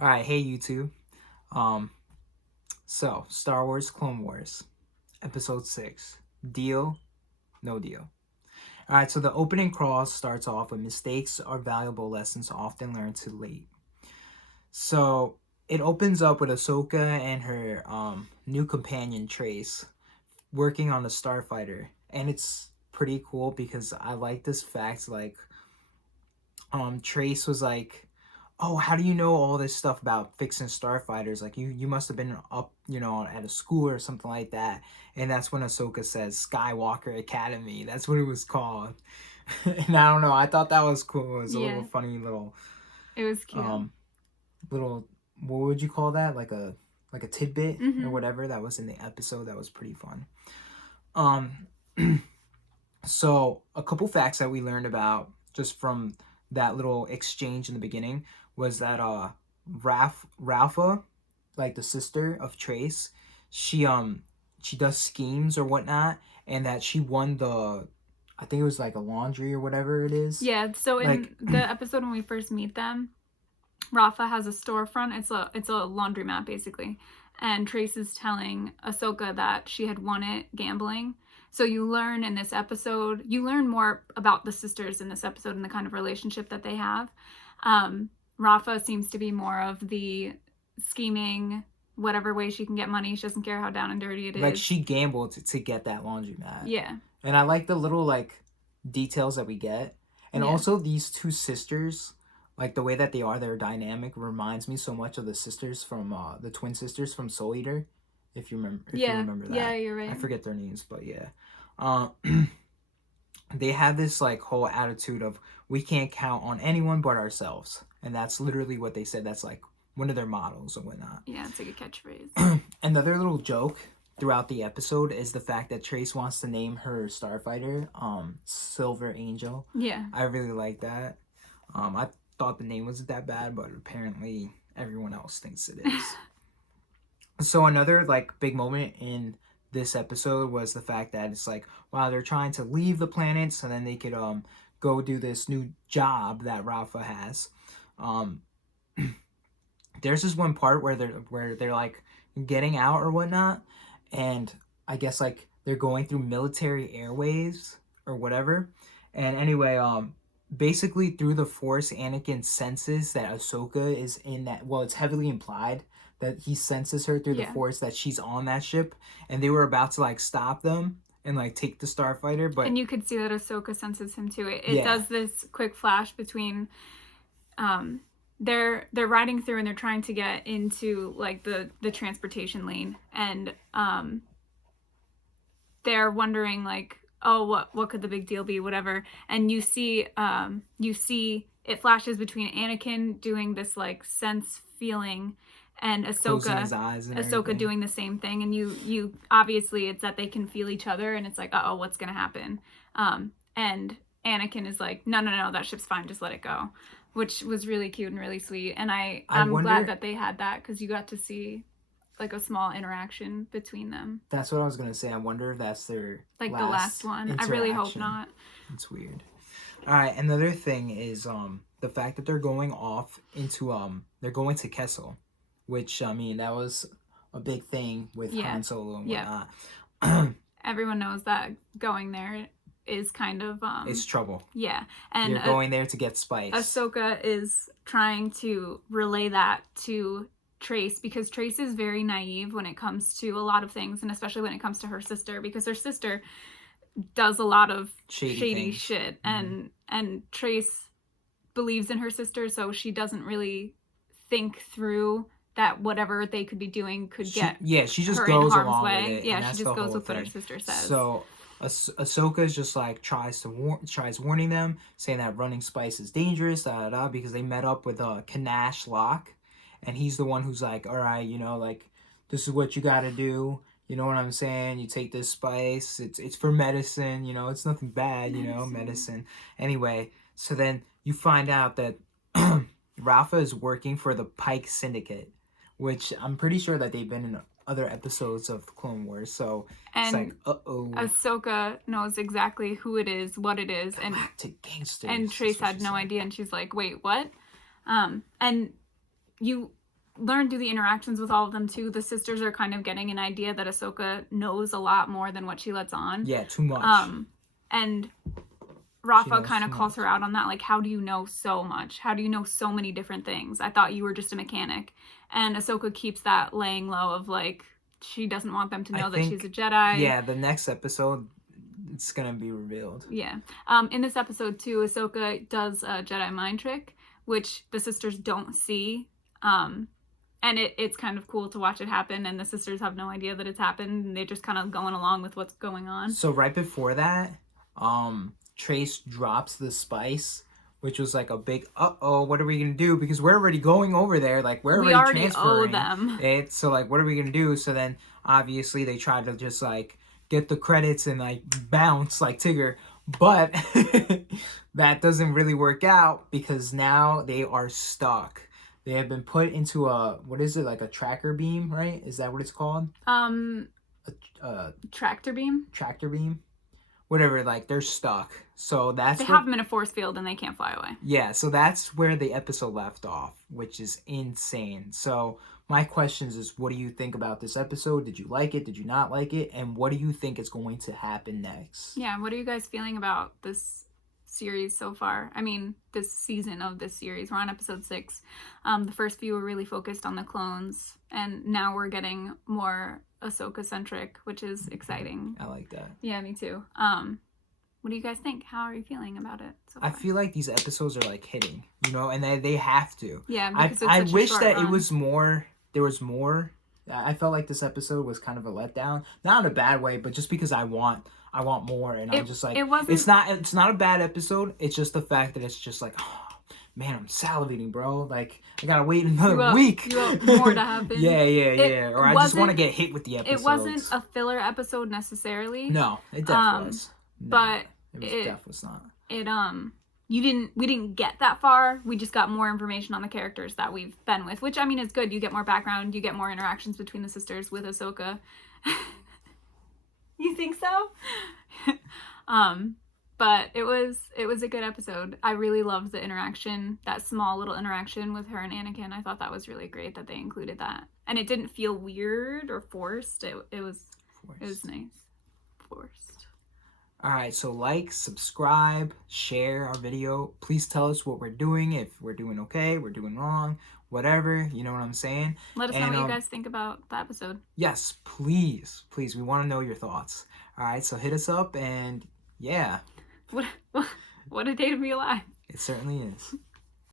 All right, hey YouTube. Um, Star Wars Clone Wars, Episode 6. Deal, no deal. All right, so the opening crawl starts off with mistakes are valuable lessons often learned too late. So it opens up with Ahsoka and her new companion Trace working on the starfighter, and it's pretty cool because I like this fact. Trace was like, oh, how do you know all this stuff about fixing starfighters? Like, you must have been up, at a school or something like that. And that's when Ahsoka says Skywalker Academy. That's what it was called. And I don't know, I thought that was cool. It was a little funny little It was cute. Little, what would you call that? Like a tidbit or whatever that was in the episode. That was pretty fun. So a couple facts that we learned about just from that little exchange in the beginning was that Ralpha, like the sister of Trace, she does schemes or whatnot, and that she won I think it was like a laundry or whatever it is. Yeah, so in the episode when we first meet them, Rafa has a storefront. It's a laundromat basically. And Trace is telling Ahsoka that she had won it gambling. So you learn in this episode, you learn more about the sisters in this episode and the kind of relationship that they have. Rafa seems to be more of the scheming, whatever way she can get money. She doesn't care how down and dirty it is. Like, she gambled to get that laundromat. Yeah. And I like the little, like, details that we get. And also these two sisters, like, the way that they are, their dynamic reminds me so much of the sisters from, the twin sisters from Soul Eater. If you remember that. Yeah, you're right. I forget their names, but yeah. They have this, like, whole attitude of, we can't count on anyone but ourselves. And that's literally what they said. That's, like, one of their models and whatnot. Yeah, it's like a catchphrase. Another little joke throughout the episode is the fact that Trace wants to name her starfighter Silver Angel. Yeah. I really like that. I thought the name wasn't that bad, but apparently everyone else thinks it is. So another, like, big moment in this episode was the fact that it's like, wow, they're trying to leave the planet so then they could go do this new job that Rafa has. There's this one part where they're like getting out or whatnot, and I guess like they're going through military airways or whatever. And anyway, basically through the Force, Anakin senses that Ahsoka is in that. Well, it's heavily implied that he senses her through the Force, that she's on that ship, and they were about to like stop them and like take the starfighter, but and you could see that Ahsoka senses him too. It does this quick flash between they're riding through and they're trying to get into like the transportation lane, and they're wondering like, oh, what could the big deal be, whatever. And you see it flashes between Anakin doing this like sense feeling and Ahsoka doing the same thing, and you obviously it's that they can feel each other, and it's like, uh-oh, what's gonna happen? And Anakin is like, no, that ship's fine, just let it go, which was really cute and really sweet. And I'm glad that they had that, because you got to see like a small interaction between them. That's what I was gonna say. I wonder if that's their like the last one. I really hope not. It's weird. All right, another thing is the fact that they're going off into they're going to Kessel, which I mean that was a big thing with Han Solo and whatnot. Everyone knows that going there is kind of it's trouble. Yeah, and you're going there to get spice. Ahsoka is trying to relay that to Trace, because Trace is very naive when it comes to a lot of things, and especially when it comes to her sister, because her sister does a lot of shady shit, and Trace believes in her sister, so she doesn't really think through that whatever they could be doing could get she just goes along with it. Yeah, she just goes with what her sister says. So Ahsoka is just like tries warning them, saying that running spice is dangerous, because they met up with Kanash Locke, and he's the one who's like, all right, like, this is what you got to do. You know what I'm saying? You take this spice. It's for medicine. It's nothing bad. Medicine. Anyway, so then you find out that Rafa is working for the Pike Syndicate, which I'm pretty sure that they've been in other episodes of Clone Wars. So it's like, uh-oh. Ahsoka knows exactly who it is, what it is, Galactic gangsters. And Trace had no idea, and she's like, wait, what? And you learn through the interactions with all of them too. The sisters are kind of getting an idea that Ahsoka knows a lot more than what she lets on. Yeah, too much. And She Rafa knows kind of too calls much. her out on that. Like, how do you know so much? How do you know so many different things? I thought you were just a mechanic. And Ahsoka keeps that laying low of like, she doesn't want them to know that she's a Jedi. Yeah, the next episode, it's gonna be revealed. Yeah. In this episode too, Ahsoka does a Jedi mind trick, which the sisters don't see. And it's kind of cool to watch it happen, and the sisters have no idea that it's happened, and they're just kind of going along with what's going on. So right before that, Trace drops the spice, which was like a big what are we gonna do? Because we're already going over there, like we already transferring owe them it. So like, what are we gonna do? So then obviously they try to just like get the credits and like bounce like Tigger, but that doesn't really work out because now they are stuck. They have been put into what is it, like a tracker beam, right? Is that what it's called? Tractor beam? Tractor beam? Whatever, like they're stuck. So that's they have them in a force field and they can't fly away. Yeah, so that's where the episode left off, which is insane. So my questions is, what do you think about this episode? Did you like it? Did you not like it? And what do you think is going to happen next? Yeah, what are you guys feeling about this series so far? I mean, this season of this series. We're on episode 6. The first few were really focused on the clones, and now we're getting more Ahsoka centric, which is exciting. I like that. Yeah, me too. What do you guys think? How are you feeling about it so far? I feel like these episodes are like hitting, you know, and they have to. Yeah, because I it's such wish a short that run. it was more. There was more. I felt like this episode was kind of a letdown, not in a bad way, but just because I want more, and I'm just like, it's not a bad episode. It's just the fact that it's just like, oh, man, I'm salivating, bro. Like I gotta wait another week. You want more to happen. yeah. Or I just want to get hit with the episodes. It wasn't a filler episode necessarily. No, it definitely was. No, but it definitely was not. We didn't get that far. We just got more information on the characters that we've been with, which I mean is good. You get more background, you get more interactions between the sisters with Ahsoka. You think so? But it was a good episode. I really loved the interaction, that small little interaction with her and Anakin. I thought that was really great that they included that. And it didn't feel weird or forced. It was nice. Forced. Alright, so like, subscribe, share our video. Please tell us what we're doing, if we're doing okay, we're doing wrong, whatever, you know what I'm saying? Let us know what you guys think about the episode. Yes, please, we want to know your thoughts. Alright, so hit us up and yeah. What a day to be alive. It certainly is.